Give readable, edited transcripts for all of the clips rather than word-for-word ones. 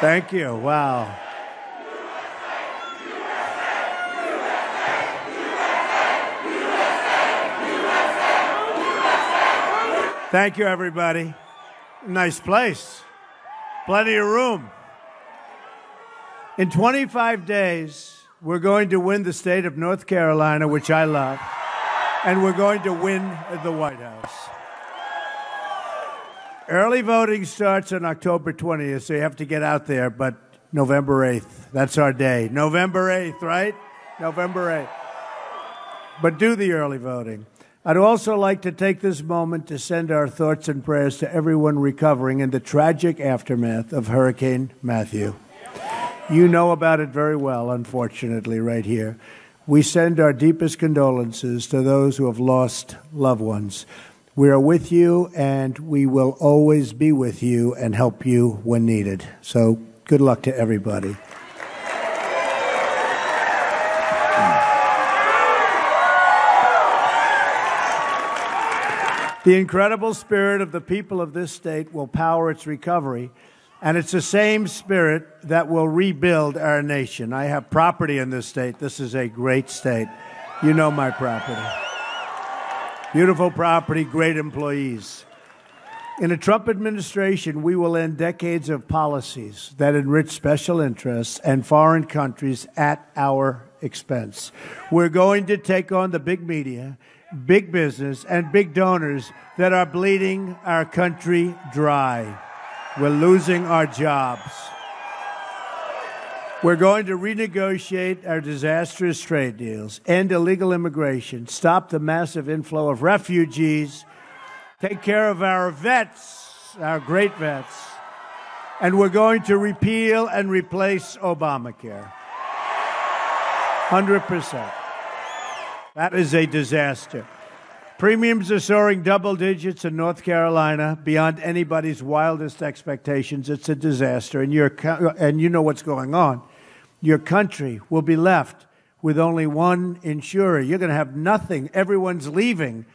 Thank you. Wow. Thank you, everybody. Nice place. Plenty of room. In 25 days, we're going to win the state of North Carolina, which I love, and we're going to win the White House. Early voting starts on October 20th, so you have to get out there, but November 8th, that's our day. November 8th, right? November 8th. But do the early voting. I'd also like to take this moment to send our thoughts and prayers to everyone recovering in the tragic aftermath of Hurricane Matthew. You know about it very well, unfortunately, right here. We send our deepest condolences to those who have lost loved ones. We are with you, and we will always be with you and help you when needed. So good luck to everybody. The incredible spirit of the people of this state will power its recovery, and it's the same spirit that will rebuild our nation. I have property in this state. This is a great state. You know my property. Beautiful property, great employees. In a Trump administration, we will end decades of policies that enrich special interests and foreign countries at our expense. We're going to take on the big media, big business, and big donors that are bleeding our country dry. We're losing our jobs. We're going to renegotiate our disastrous trade deals, end illegal immigration, stop the massive inflow of refugees, take care of our vets, our great vets, and we're going to repeal and replace Obamacare. 100%. That is a disaster. Premiums are soaring double digits in North Carolina, beyond anybody's wildest expectations. It's a disaster, and you know what's going on. Your country will be left with only one insurer. You're going to have nothing. Everyone's leaving,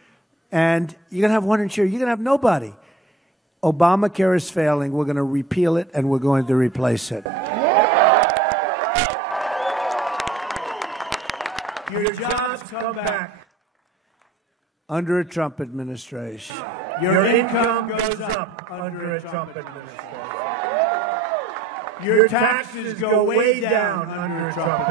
and you're going to have one insurer. You're going to have nobody. Obamacare is failing. We're going to repeal it, and we're going to replace it. Your jobs come back under a Trump administration. Your income goes up under a Trump administration. Your taxes go way down under a Trump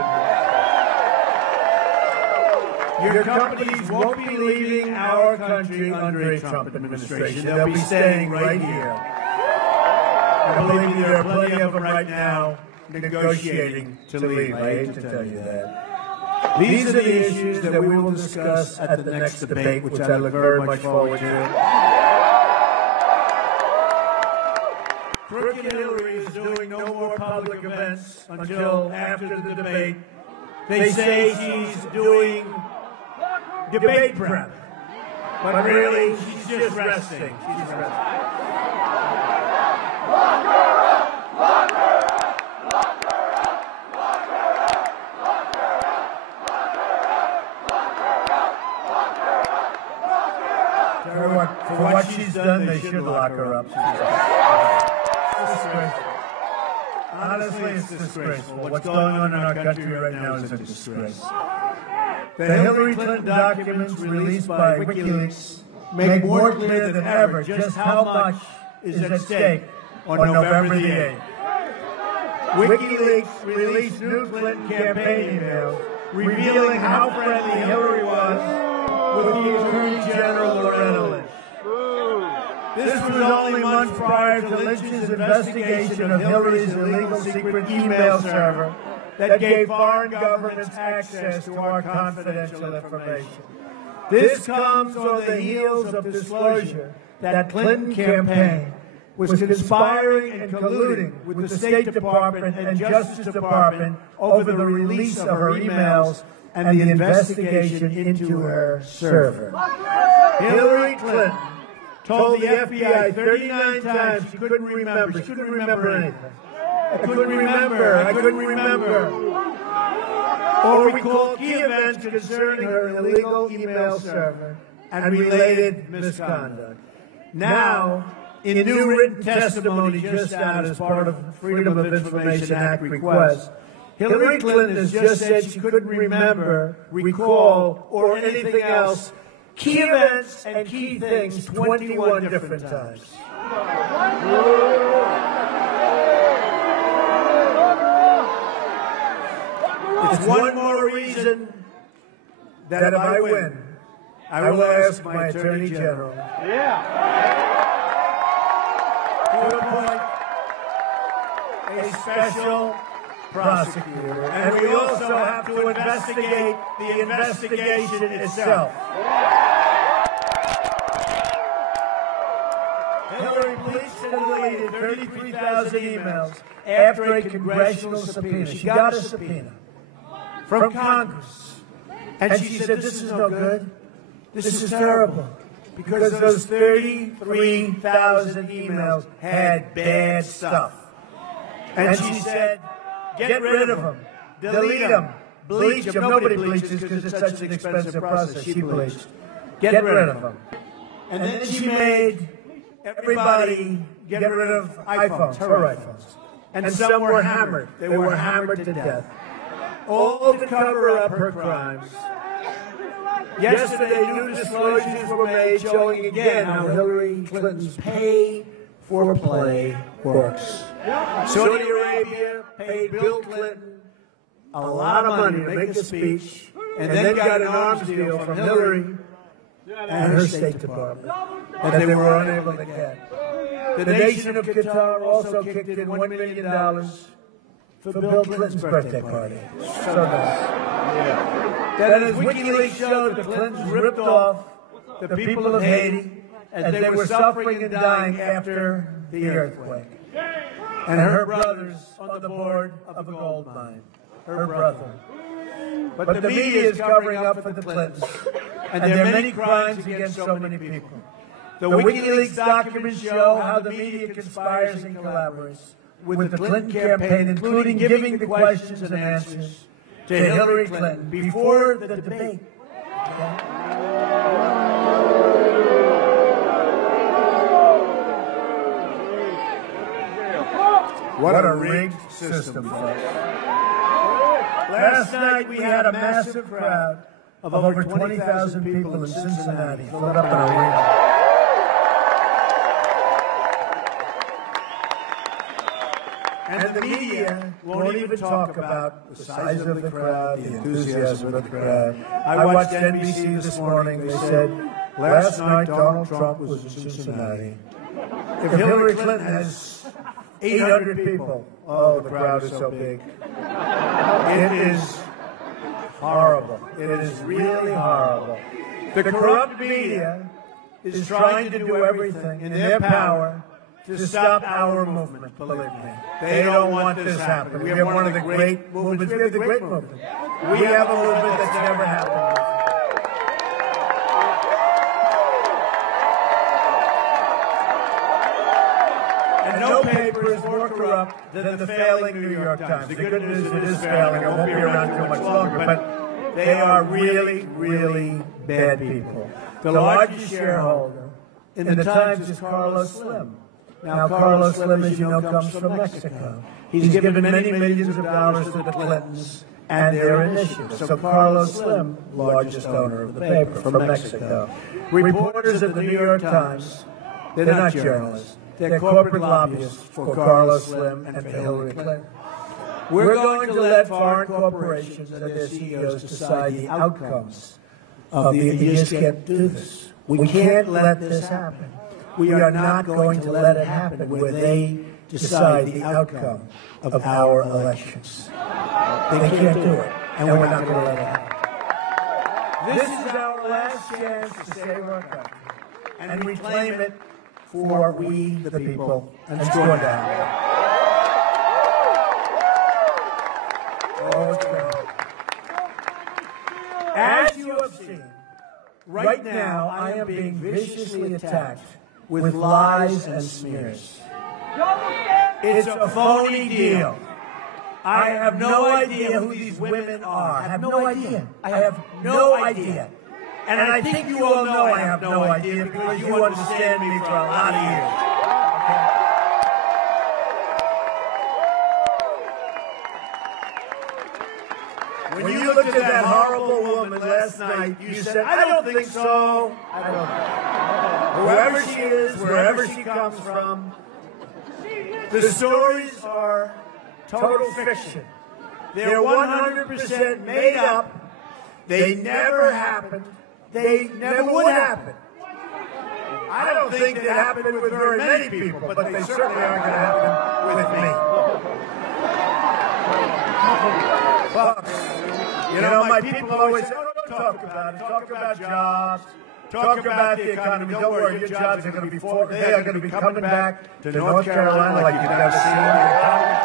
administration. Your companies won't be leaving our country under a Trump administration. They'll be staying right here. I believe there are plenty of them right now negotiating to leave. I hate to tell you that. These are the issues that we will discuss at the next debate, which I look very much forward to. Crooked Hillary is doing no more public events until after the debate. They say she's doing debate prep, but really she's just resting. She's just resting. Lock her up! Lock her up! For what she's done, they should lock her up. It's disgraceful. Honestly, it's disgraceful. What's going on in our country right now is a disgrace. The Hillary Clinton documents released by WikiLeaks make more clear than ever just how much is at stake on November the 8th. WikiLeaks released new Clinton campaign emails revealing how friendly Hillary was with the Attorney General Loretta Lynch. This was only months prior to Lynch's investigation of Hillary's illegal secret email server that gave foreign governments access to our confidential information. This comes on the heels of disclosure that Clinton campaign was conspiring and colluding with the State Department and Justice Department over the release of her emails and the investigation into her server. Hillary Clinton told the FBI 39 times she couldn't remember. She couldn't remember anything. I couldn't remember. Or recall key events concerning her illegal email server and related misconduct. Now, in new written testimony just out as part of Freedom of Information Act request, Hillary Clinton has just said she couldn't remember, recall, or anything else key events and key things 21 different times. It's one more reason that if I win, I will ask my Attorney General to appoint a special prosecutor. And we also have to investigate the investigation itself. Hillary, please deleted 33,000 emails after a congressional subpoena. She got a subpoena from Congress. And she said, this is no good. This is terrible. Because those 33,000 emails had bad stuff. And she said, get rid of them. Delete them. Bleach them. Nobody bleaches because it's such an expensive process. She bleached. Get rid of them. And then she made everybody get rid of iPhones, her iPhones. And some were hammered. They were hammered to death. All to cover up her crimes. Yesterday, new disclosures were made showing again how Hillary Clinton's pay-for-play works. Saudi Arabia paid Bill Clinton a lot of money to make a speech, and then got an arms deal from Hillary and her State Department that they were unable to get. The nation of Qatar also kicked in $1 million for Bill Clinton's birthday party. So nice. That as WikiLeaks showed, the Clintons ripped off the people of Haiti as they were suffering and dying after the earthquake. And her brother's on the board of a gold mine. Her brother. But the media is covering up for the Clintons. And there are many crimes against so many people. The WikiLeaks documents show how the media conspires and collaborates with the Clinton campaign, including giving the questions and answers to Hillary Clinton before the debate. What a rigged system, folks. Last night we had a massive crowd of over 20,000 people in Cincinnati filled up in a arena. And the media won't even talk about the size of the crowd, the enthusiasm of the crowd. I watched NBC this morning. They said, last night Donald Trump was in Cincinnati. If Hillary Clinton has 800 people, oh, the crowd is so big. It is horrible. It is really horrible. The corrupt media is trying to do everything in their power to stop our movement, believe me. They don't want this happening. We have one of the great movements. We have the great movement. We have a movement that's never happened before. And no paper is more corrupt than the failing New York Times. The good news is it is failing. It won't be around too much longer. But they are really, really bad people. The largest shareholder in the Times is Carlos Slim. Now, Carlos Slim, as you know, comes from Mexico. He's given many millions of dollars to the Clintons and their initiatives. So Carlos Slim, largest owner of the paper from Mexico. Reporters of the New York Times, they're not journalists. They're corporate lobbyists for Carlos Slim and for Hillary Clinton. We're going to let foreign corporations and their CEOs decide the outcomes of the... You just can't do this. We can't let this happen. We are not going to let it happen where they decide the outcome of our elections. They can't do it, and we're not going to let it happen. This is our last chance to save our country, and we claim it for we, the people, and it's going to happen. Oh, it's going to happen. As you have seen, right now I am being viciously attacked with lies and smears. It's a phony deal. I have no idea who these women are. I have no idea. I have no idea. And I think you all know I have no idea because you understand me for a lot of years. when you looked at that horrible woman last night, you said, I don't think so. I don't know. Whoever she is, wherever she comes from, the stories are total fiction. They're 100% made up. They never happened. They never would happen. I don't think they happen with very many people, but they certainly aren't going to happen with me. Folks, you know, my people always say, oh, don't talk about it. Talk about jobs. Talk about the economy. Don't worry, your jobs are going to be they are going to be coming back to North Carolina like you've never seen the economy.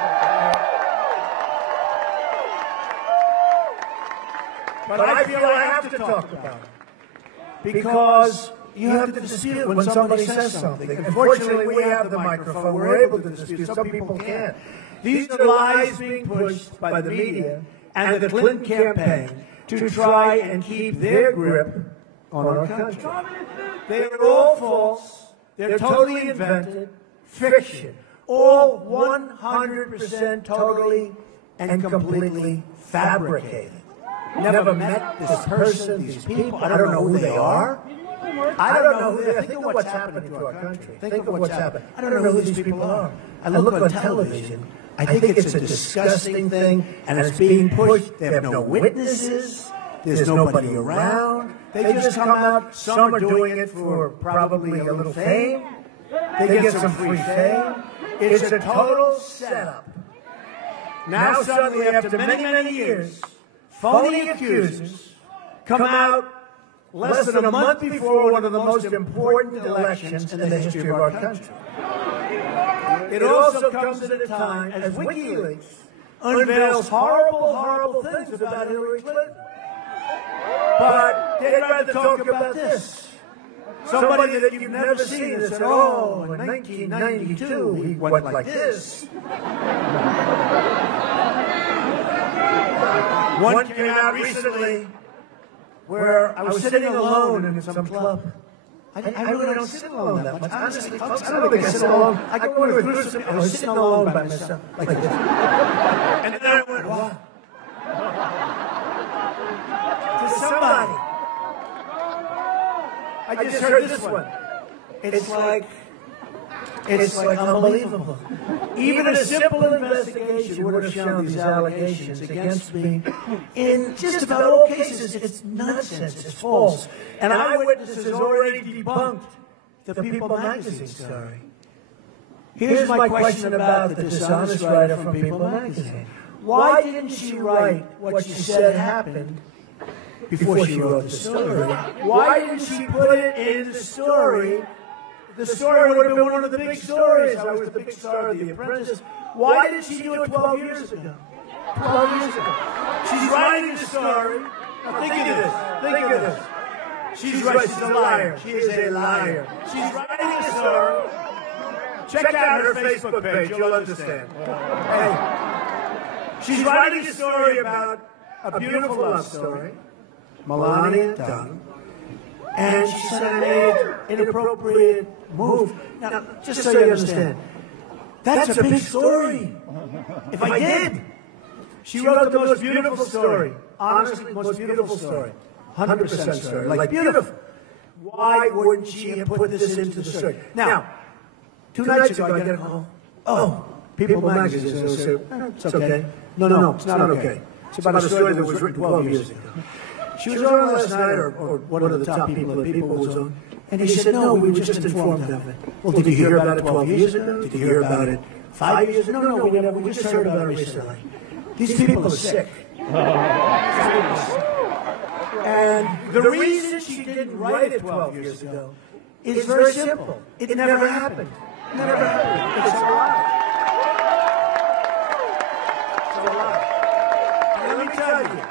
But I feel I have to talk about it because you have to dispute when somebody says something. Unfortunately, we have the microphone. We're able to dispute. Some people can't. These are lies being pushed by the media and the Clinton campaign to try and keep their grip on our country. They're all false. They're totally invented. Fiction. All 100% totally and completely fabricated. Never met this person, these people. I don't know who they are. I don't know who they are. Think of what's happening to our country. Think of what's happened. I don't know who these people are. I look on television. I think it's a disgusting thing, and it's being pushed. They have no witnesses. There's nobody around. They just come out. Some are doing it for probably a little fame. They get some free fame. It's a total setup. Now suddenly, after many, many years, phony accusers come out less than a month before one of the most important elections in the history of our country. It also comes at a time as WikiLeaks unveils horrible, horrible things about Hillary Clinton. But they'd rather talk about this. Somebody that you've never seen that said, oh, in 1992, he went like this. One came out recently where I was sitting alone in some club. I really don't sit alone that much. Honestly, folks, I don't think I sit alone. I go with groups of people. I was sitting alone by myself, like this. And then I went, wow. To somebody. I just heard this one. It's like unbelievable. Even a simple investigation would have shown these allegations against me. In just about all cases, it's nonsense. It's false. And Eyewitnesses already debunked the People magazine story. Here's my question about the dishonest writer from People magazine. Why didn't she write what she said happened before she wrote the story? Why didn't she put it in the story? The story would have been one of the big stories. I was the big star of The Apprentice. Why did she do it 12 years ago? 12 years ago. She's writing the story. Now think of this. Think of this. She's a liar. She is a liar. She's writing the story. Check out her Facebook page. You'll understand. Hey. She's writing a story about a beautiful love story. Melania Dunn. And she said I made inappropriate move. Now, just so you understand, that's a big story. If I did, she wrote the most beautiful story. Honestly, most beautiful story. 100% story. Like beautiful. Why wouldn't she have put this into the story? Now, 2 nights ago, I get a call. Oh, People magazine say, it's okay. No, it's not okay. It's about a story that was written 12 years ago. She was on last night, or one of the top people that People was on, and he said, no, we were just informed of it. Well, did you hear about it 12 years ago? Did you hear about it 5 years ago? No, we never. We just heard about it recently. These people are sick. And the reason she didn't write it 12 years ago is very simple. It never happened. It never happened. It's a lie. It's a lie. And let me tell you,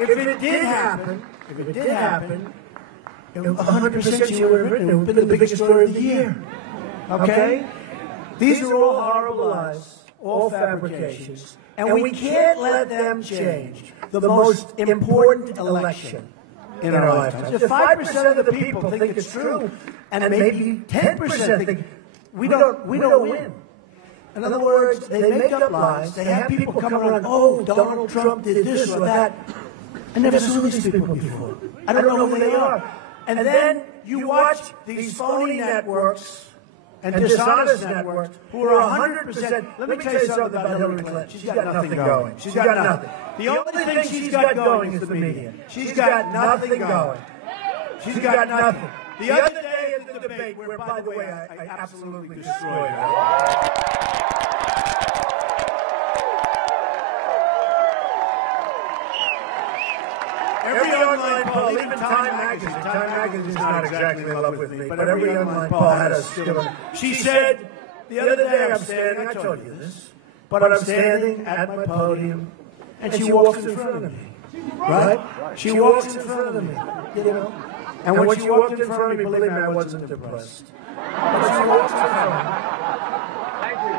if it did happen, 100% she would have written it. It would have been the biggest story of the year. Okay? These are all horrible lies, all fabrications, and we can't let them change the most important election in our lifetime. If 5% of the people think it's true, and maybe 10% think we don't win, In other words, they make up lies. They have people come around, oh, Donald Trump did this or that. I never saw these people before. I don't know who they are. And then you watch these phony networks and dishonest networks who are 100%. Let me tell you something about Hillary Clinton. She's got nothing going. She's got nothing. The only thing she's got going is the media. She's got nothing going. She's got nothing. The other day at the debate, where, by the way, I absolutely destroyed her. Every online poll, even Time Magazine is not exactly in love with me, but every online poll had us still. She said, the other day I'm standing, I told you this, but I'm standing at my podium, and she walks in front of me, right? She walks in front of me, you know? And when she walked in front of me, believe me, I wasn't impressed. But she walks in front of me,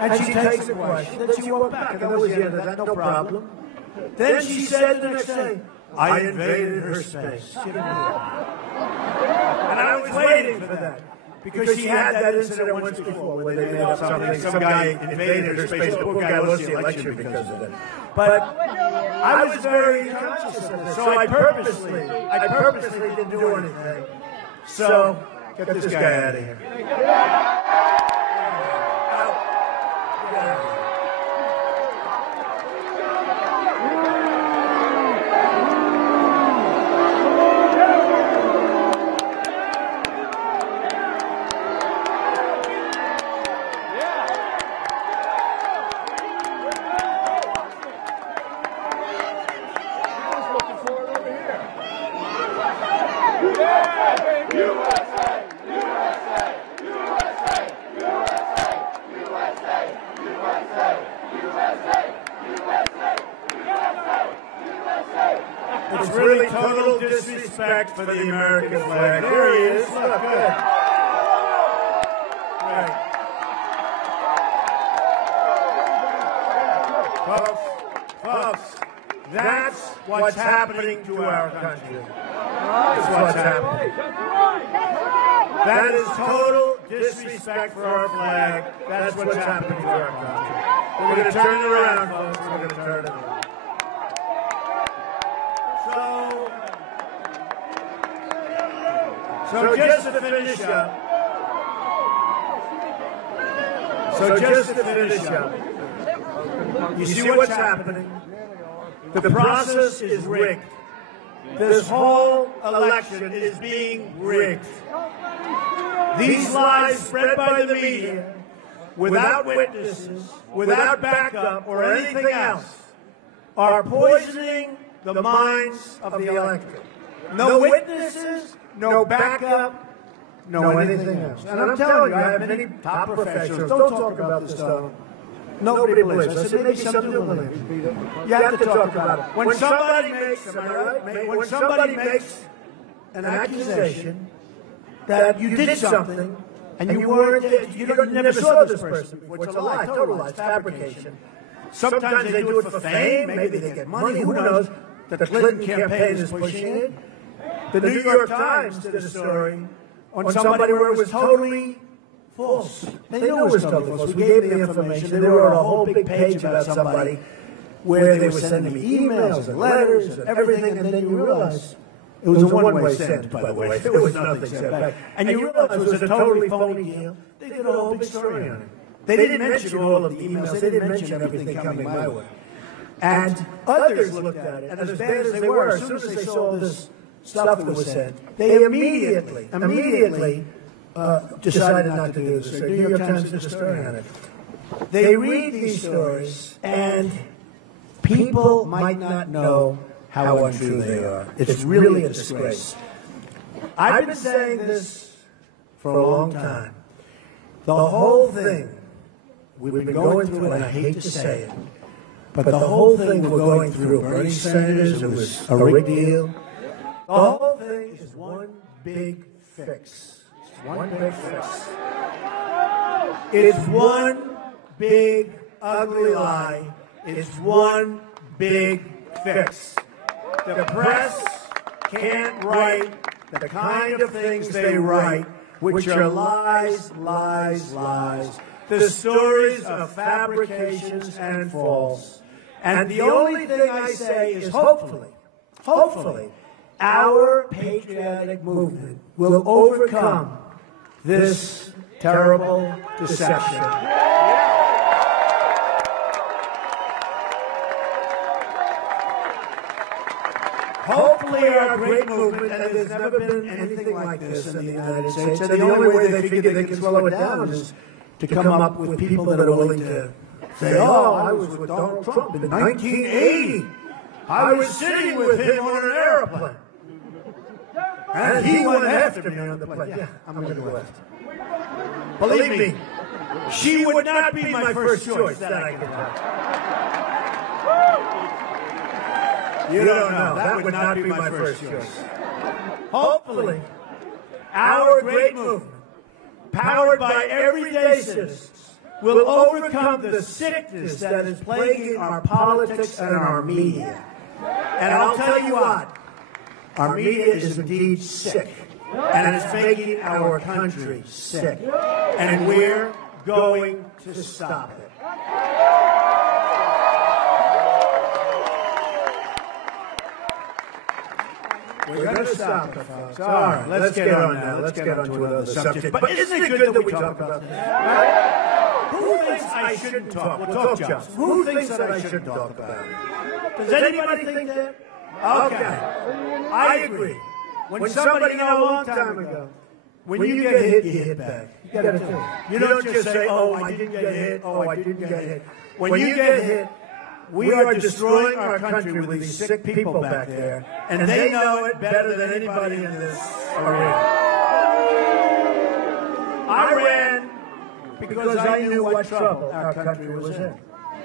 and she takes the question, then she walked back, and that was the end of that, no problem. Then she said the next day, I invaded her space. And I was waiting for that. Because she had that incident once before where they made up something, some guy invaded her space, the poor guy lost the election because of it. But I was very conscious of this, so I purposely didn't do anything. So, get this guy out of here. It's really total disrespect for the American flag. There he is. Look, good. Right. Folks, that's what's happening to our country. That's what's happening. That is total disrespect for our flag. That's what's happening to our country. We're going to turn it around, folks. We're going to turn it around. So just to finish up, you see what's happening? The process is rigged. This whole election is being rigged. These lies spread by the media, without witnesses, without backup or anything else, are poisoning the minds of the electorate. No witnesses, no backup, no anything else. And I'm telling you, I have many top professionals. Don't talk about this stuff. Nobody believes. I said, maybe some do believe. You have to talk about it. When somebody makes, am I right? When somebody makes an accusation that you did something and you weren't, you never saw this person before, it's a lie, total lie, it's fabrication. Sometimes they do it for fame, maybe they get money, who knows? The Clinton campaign is pushing it. The New York Times did a story on somebody where it was totally false. They knew it was totally false. We gave the information. They wrote a whole big page about somebody where they were sending me emails and letters and everything, and then you realize it was a one-way send, by the way. There was nothing sent back. And you realize it was a totally phony deal. They did a whole big story on it. They didn't mention all of the emails. They didn't mention everything coming my way. And others looked at it, and as bad as they were, as soon as they saw this stuff that was said, they immediately decided not to do this. The New York Times did a story on it. They read these stories, and people might not know how untrue they are. It's really a disgrace. I've been saying this for a long time. The whole thing, we've been going through, and I hate to say it, but the whole thing we're going through, Bernie Sanders, it was a rigged deal. The whole thing is one big fix. It's one big fix. It's one big ugly lie. It's one big fix. The press can't write the kind of things they write, which are lies, lies, lies. the stories of fabrications and false. And the only thing I say is hopefully, our patriotic movement will overcome this terrible deception. Hopefully our great movement, and there's never been anything like this in the United States, and the only way they figure they can slow it down is to come up with people that are willing to say, oh, I was with Donald Trump in 1980. I was sitting with him on an airplane. And he went after me on the plane. Yeah, I'm going to go after. Believe me, she would not be my first choice, that I can tell. You don't know. That would not be my first choice. Hopefully, our great movement, powered by everyday citizens, will overcome the sickness that is plaguing our politics and our media. And I'll tell you what, our media is indeed sick, and it's making our country sick, and we're going to stop it. We're going to stop it, folks. All right, let's get on now. Let's get on to another subject. But isn't it good that we talk about this? Right? Who thinks I shouldn't talk? We'll talk, Johnson. Who thinks that I shouldn't talk about it? Does anybody think that? Okay. I agree. When somebody, a long time ago, when you get hit, you hit back. You got to do it. You don't just say, oh, I didn't get hit, oh, I didn't get hit. When you get hit, we are destroying our country with these sick people back there, and they know it better than anybody in this arena. I ran because I knew what trouble our country was in.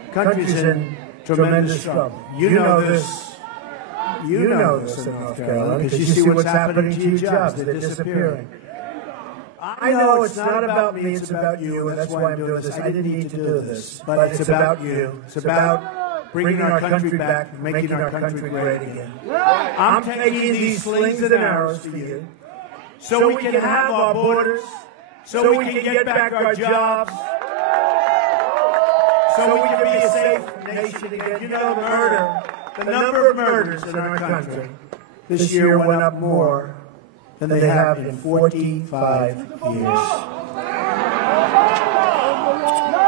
The country's in tremendous trouble. You know this. You know this in North Carolina because you see what's happening to your jobs. They're disappearing. I know it's not about me, it's about you, and that's why I'm doing this. I didn't need to do this, but it's about you. It's about bringing our country back, making our country great again. I'm taking these slings and arrows for you so we can have our borders, so we can get back our jobs, so we can be a safe nation again. You know, the number of murders in our country this year went up more than they have in 45 years.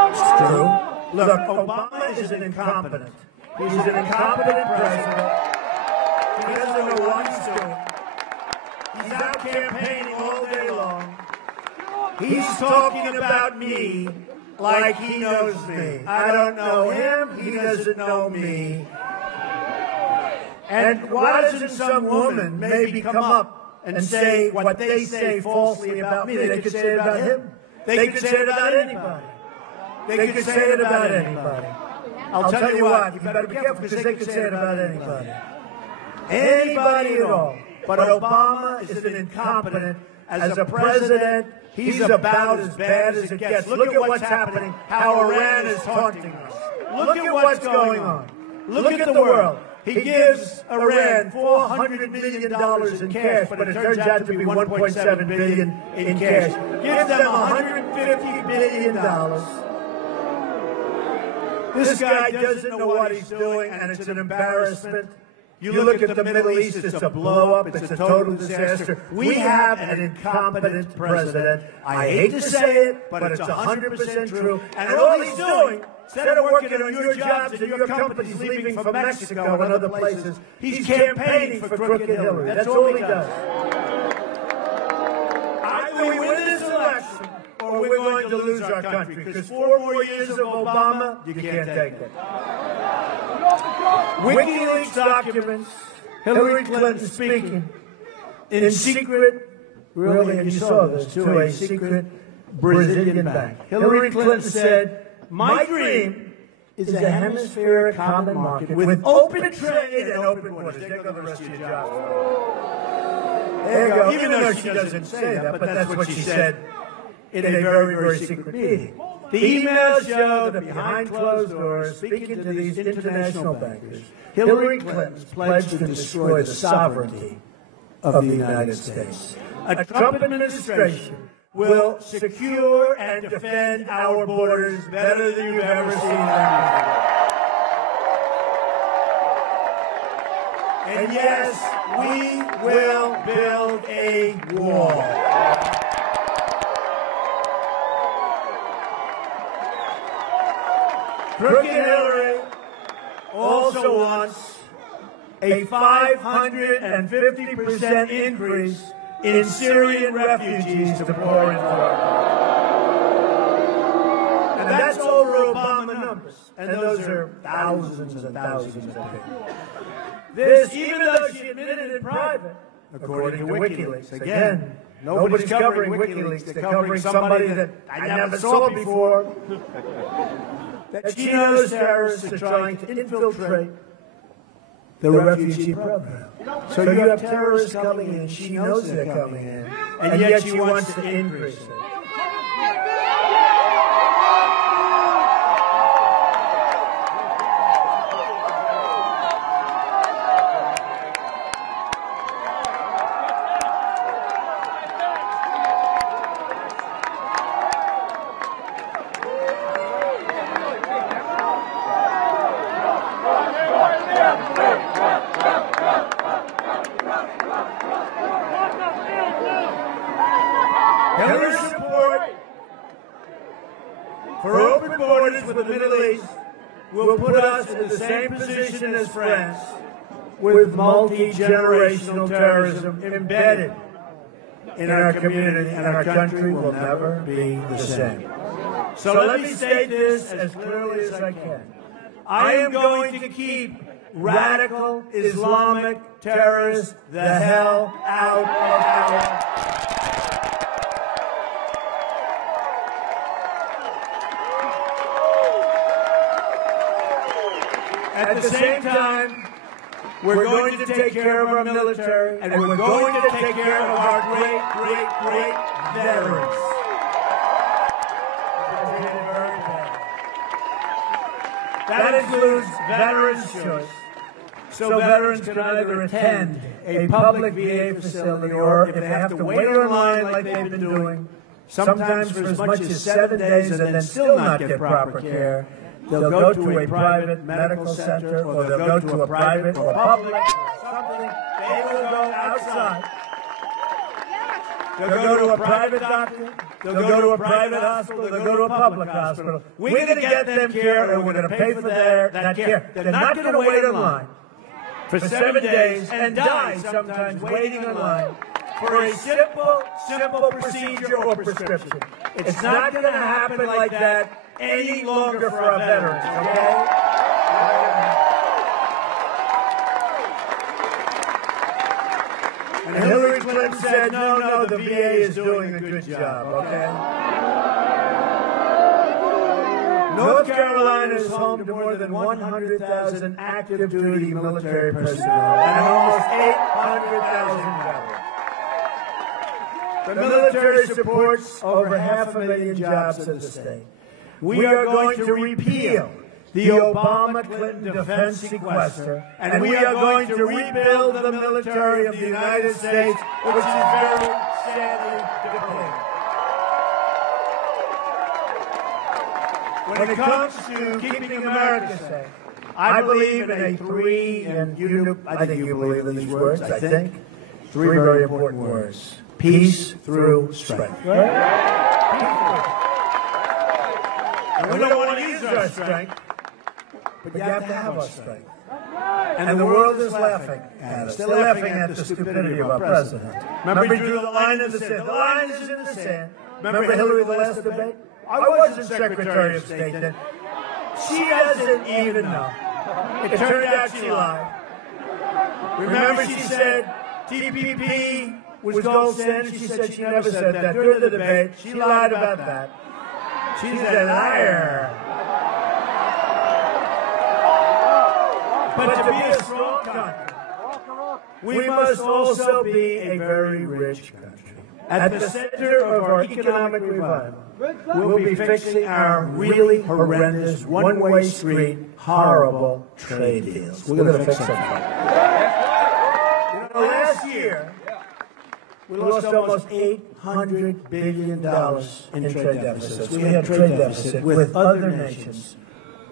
It's true. Look, Obama is an incompetent. He's an incompetent president. He doesn't know what he's doing. He's out campaigning all day long. He's talking about me like he knows me. I don't know him. He doesn't know me. And why doesn't some woman maybe come up and say what they say falsely about me? They could say it about him. They could say it about anybody. They could say it about anybody. I'll tell you what, you better be careful because they could say it about anybody. Anybody at all. But Obama is an incompetent. As a president, he's about as bad as it gets. Look at what's happening, how Iran is taunting us. Look at what's going on. Look at the world. He gives Iran $400 million in cash, but it turns out to be $1.7 billion in cash. Gives them $150 billion. This guy doesn't know what he's doing, and it's an embarrassment. You look at the Middle East, it's a blow-up, it's a total disaster. We have an incompetent president. I hate to say it, but it's 100% true. And all he's doing, instead of working on your jobs and your companies leaving for Mexico and other places, he's campaigning for crooked Hillary. That's all he does. Either we win this election, or we're going to lose our country, because 4 more years of Obama, you can't take it. WikiLeaks documents Hillary Clinton speaking in secret, really, and you saw this, to a secret Brazilian bank. Hillary Clinton said, "My dream is a hemispheric common market with open trade and open borders." There go the rest of your jobs. There you go. Even though she doesn't say that, but that's what she said in a very, very secret meeting. The emails show that behind closed doors, speaking to these international bankers, Hillary Clinton's pledged to destroy the sovereignty of the United States. A Trump administration will secure and defend our borders better than you've ever seen them before. And yes, we will build a wall. Crooked Hillary also wants a 550% increase in Syrian refugees to pour into our country. And that's over Obama numbers. And those are thousands and thousands of people. This, even though she admitted it in private, according to WikiLeaks. Again, nobody's covering WikiLeaks. They're covering somebody that I never saw before. That she knows terrorists are trying to infiltrate the refugee program. So you have terrorists coming in, she knows they're coming in, and yet she wants to increase it. Hillary's support for open borders with the Middle East will put us in the same position as France, with multi-generational terrorism embedded in our community, and our country will never be the same. So let me state this as clearly as I can. I am going to keep radical Islamic terrorists the hell out of our At the same time, we're going to take care of our military, and we're going to take care of our great, great, great veterans. That includes Veterans Choice, so veterans can either attend a public VA facility, or if they have to wait online like they've been doing, sometimes for as much as 7 days and then still not get proper care, they'll go to a private medical center, or they'll go to a private or public something. They will go outside. They'll go to a private doctor. They'll go to a private hospital. They'll go to a public hospital. We're going to get them care, and we're going to pay for that care. They're not going to wait in line for 7 days and die sometimes waiting in line for a simple procedure or prescription. It's not going to happen like that any longer for our veterans, okay? And Hillary Clinton said, no, the VA is doing a good job, okay? North Carolina is home to more than 100,000 active duty military personnel and almost 800,000 veterans. The military supports over 500,000 jobs in the state. We are going to repeal the Obama-Clinton defense sequester, and we are going to rebuild the military of the United States, which is very sadly depleted. When it comes to keeping America safe, I believe in a three, and I think you believe in these words, I think, three very important words. Peace through strength. Right? And we don't want to use our strength, but you have to have our strength. And the world is laughing at us. They're laughing at the stupidity of our president. Remember, he drew the line in the sand. The line is in the sand. Remember Hillary, the last debate? I wasn't Secretary of State then. She doesn't even know. It turned out she lied. Remember, she said TPP was gold standard. She said she never said that. During the debate, she lied about that. She's a liar. But to be a strong country, we must also be a very rich country. At the center of our economic revival, we'll be fixing our really horrendous, one-way street, horrible trade deals. We're going to fix them. Last year, We lost almost $800 billion in trade deficits. We had a trade deficit with other nations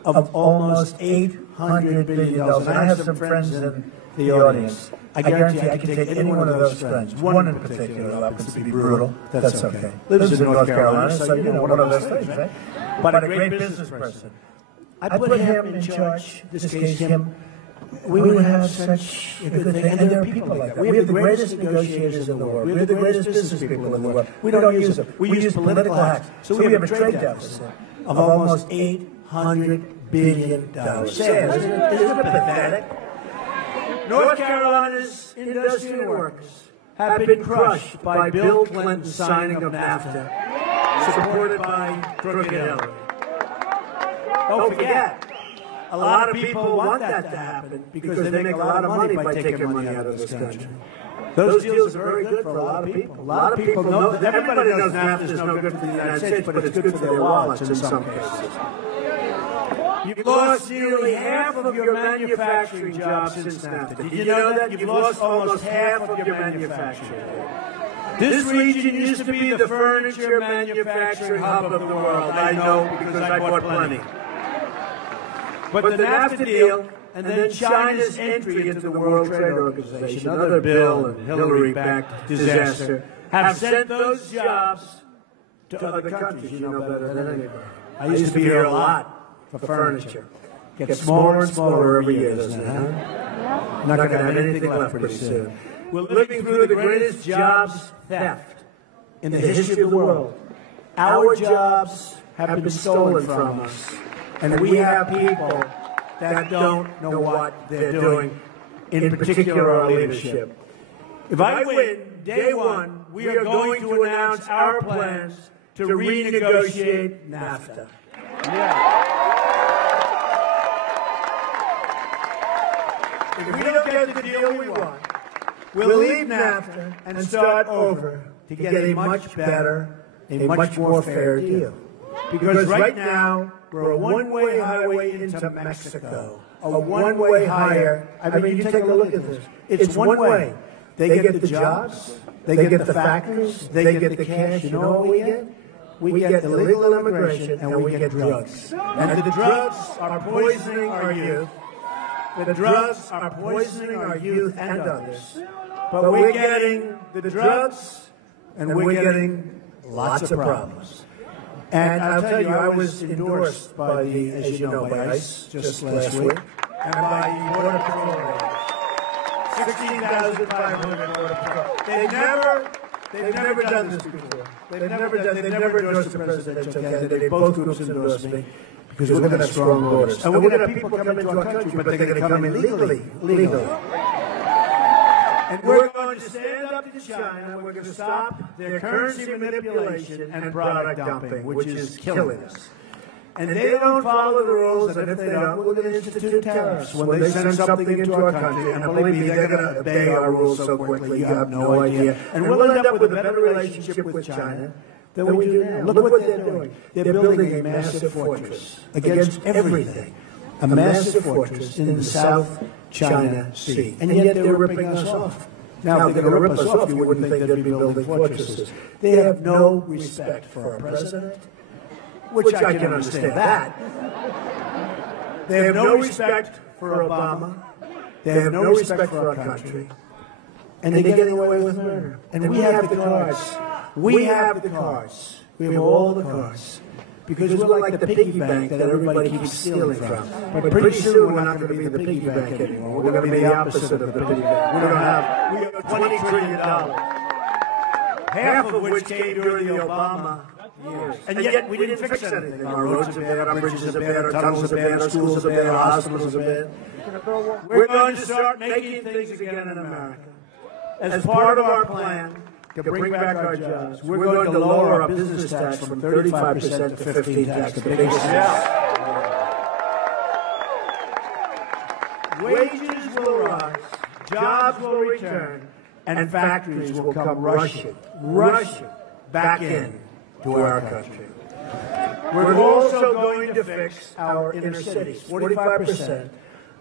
of almost $800 billion. And I have some friends in the audience. I guarantee I can take any one of those friends, one in particular, who happens to be brutal. That's okay. Lives in North Carolina, so you know one of those things, right? But a great business person. I put him in charge, this case, him. We would have such a good thing. And there are people like that. We have the greatest negotiators in the world. We have the greatest business people in the world. We don't use them. We use political hacks. So we have a trade deficit of almost $800 billion. Sad, isn't it pathetic? North Carolina's industrial workers have been crushed by Bill Clinton's signing of NAFTA, supported by Crooked Hillary. Don't forget, a lot of people want that to happen because they make a lot of money by taking money out of this country. Those deals are very good for a lot of people. A lot of people know, everybody knows NAFTA is no good for the United States, but it's good for their wallets in some cases. You've lost nearly half of your manufacturing jobs since NAFTA. Did you know that? You've lost almost half of your manufacturing. This region used to be the furniture manufacturing hub of the world. I know because I bought plenty. But the NAFTA deal and then China's entry into the World Trade Organization, another Bill and Hillary-backed disaster, have sent those jobs to other countries. You know better than anybody. I used to be here a lot for furniture. Gets smaller and smaller every year, doesn't it? Huh? Not going to have anything left pretty soon. We're living through the greatest jobs theft in the history of the world. Our jobs have been stolen from us. And we have people that don't know what they're doing, in particular our leadership. If I win, day one, we are going to announce our plans to renegotiate NAFTA. If we don't get the deal we want, we'll leave NAFTA and start over to get a much better, a much more fair deal. Because right now, we're a one-way highway into Mexico. A one-way hire. I mean, you take a look at this. It's one way. They get the jobs, they get the factories, they get the cash. You know what we get? We get illegal immigration and we get drugs. And the drugs are poisoning our youth. The drugs are poisoning our youth and others. But we're getting the drugs and we're getting lots of problems. And I'll tell you, I was endorsed by the, as you know, by ICE just last week, and by the Border Patrol agents. 16,500 Border Patrol. They've never done this before. They've never endorsed the presidential candidate. Both groups endorsed me because we're going to have strong borders. And we're going to have people come into our country, but they're going to come in legally. And we're going to stand up to China. We're going to stop their currency manipulation and product dumping, which is killing us. And they don't follow the rules, and if they don't, we're going to institute tariffs when they send something into our country. And believe me, they're going to obey our rules so quickly, you have no idea. And we'll end up with a better relationship with China than we do now. Look what they're doing. They're building a massive fortress against everything. A massive fortress in the South China Sea. And yet they're ripping us off. Now, if they're going to rip us off, you wouldn't think they'd be building fortresses. They have no respect for our president, which I can understand that. They have no respect for Obama. They have no respect for our country. And they're getting away with murder. And we have the cards. We have the cards. We have all the cards. Because we're like the piggy bank that everybody keeps stealing from. But pretty soon we're not going to be the piggy bank anymore. We're going to be the opposite of the piggy bank. We have $20 trillion. Half of which came during the Obama years. And yet we didn't fix anything. Our roads are bad, our bridges are bad, our tunnels are bad, our schools are bad, our hospitals are bad. We're going to start making things again in America. As part of our plan to bring back our jobs, we're going to lower our business tax from 35% to 15% tax, the biggest. Wages will rise, jobs will return, and factories will come rushing back in to our country. We're also going to fix our inner cities. 45%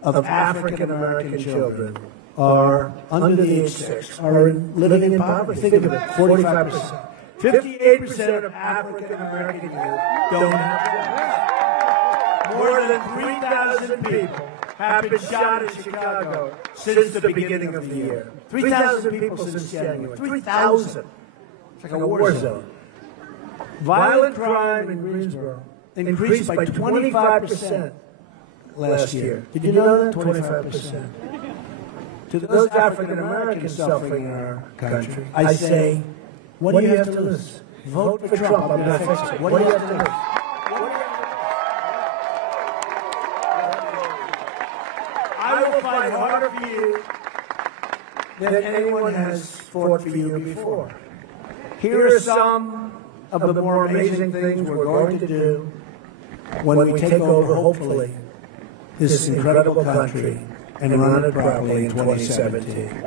of African American children are under the age of 6 are living in poverty. Think of it, 45%. 58% of African American youth don't have jobs. More than 3,000 people have been shot in Chicago since the beginning of the year. 3,000 people since January. 3,000. It's like a war zone. Violent crime in Greensboro increased by 25% last year. Did you know that? 25%. To those African Americans suffering in our country, I say, what do you have to lose? Vote for Trump. I'm going to fix it. What do you have to lose? I will fight harder for you than anyone has fought for you before. Here are some of the more amazing things we're going to do when we take over, hopefully, this incredible country and run it properly in 2017.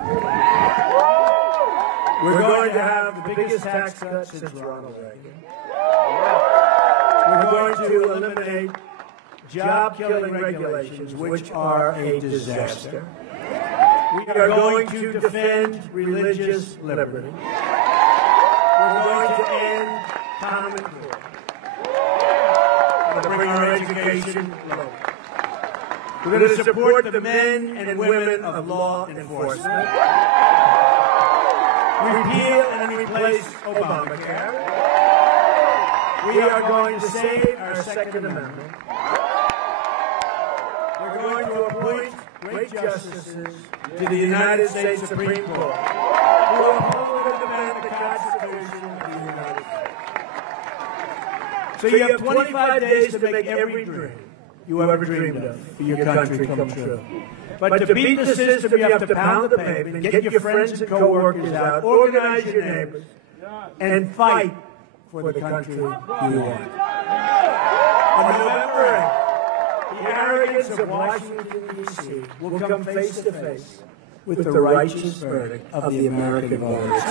We're going to have the biggest tax cut since Ronald Reagan. We're going to eliminate job-killing regulations, which are a disaster. We are going to defend religious liberty. We're going to end Common Core. We're going to bring our education low. We're going to support the men and women of law enforcement. Repeal and replace Obamacare. We are going to save our Second Amendment. We're going to appoint great justices to the United States Supreme Court who will uphold and defend the Constitution of the United States. So you have 25 days to make every dream you ever dreamed of for your country come true. But to beat the system, you have to pound the pavement, get your friends and co-workers out, organize your neighbors, and fight for the country you want. On November 8th, the arrogance of Washington, D.C. will come face to face with the righteous verdict of the American voters.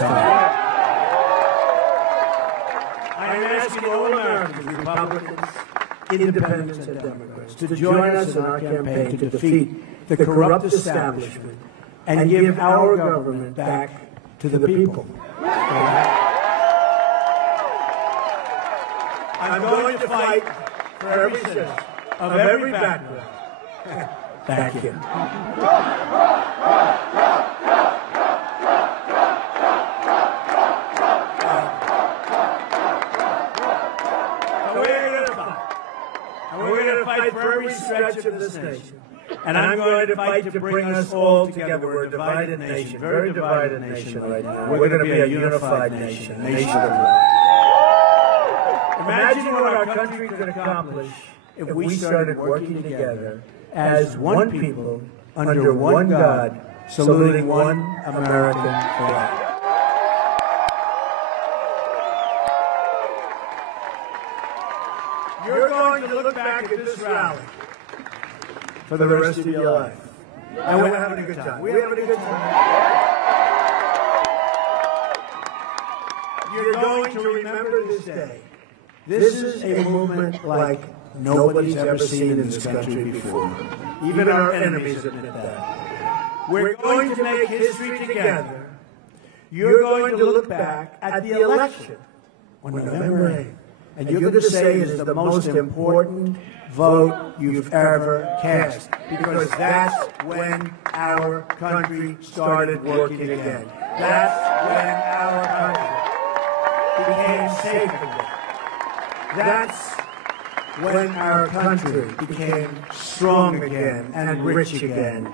I am asking all Americans, Republicans, Independents, and Democrats to join us in our campaign to defeat the corrupt establishment and give our government back to the people. I'm going to fight for every citizen of every background. Thank you. We're going to fight for every stretch of this nation. And I'm going to fight to bring us all together. We're a divided nation, very divided nation right now. We're going to be a unified nation, a nation of love. Imagine what our country could accomplish if we started working together as one people, under one God, saluting one American flag. You're going to look back at this rally for the rest of your life. And we're having a good time. We're having a good time. You're going to remember this day. This is a movement like nobody's ever seen in this country before. Even our enemies admit that. We're going to make history together. You're going to look back at the election on November 8th. And you're going to say it is the most important vote you've ever cast, because that's when our country started working again. That's when our country became safe again. That's when our country became strong again and rich again.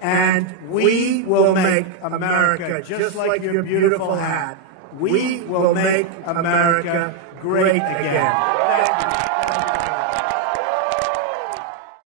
And we will make America, just like your beautiful hat, we will make America great again.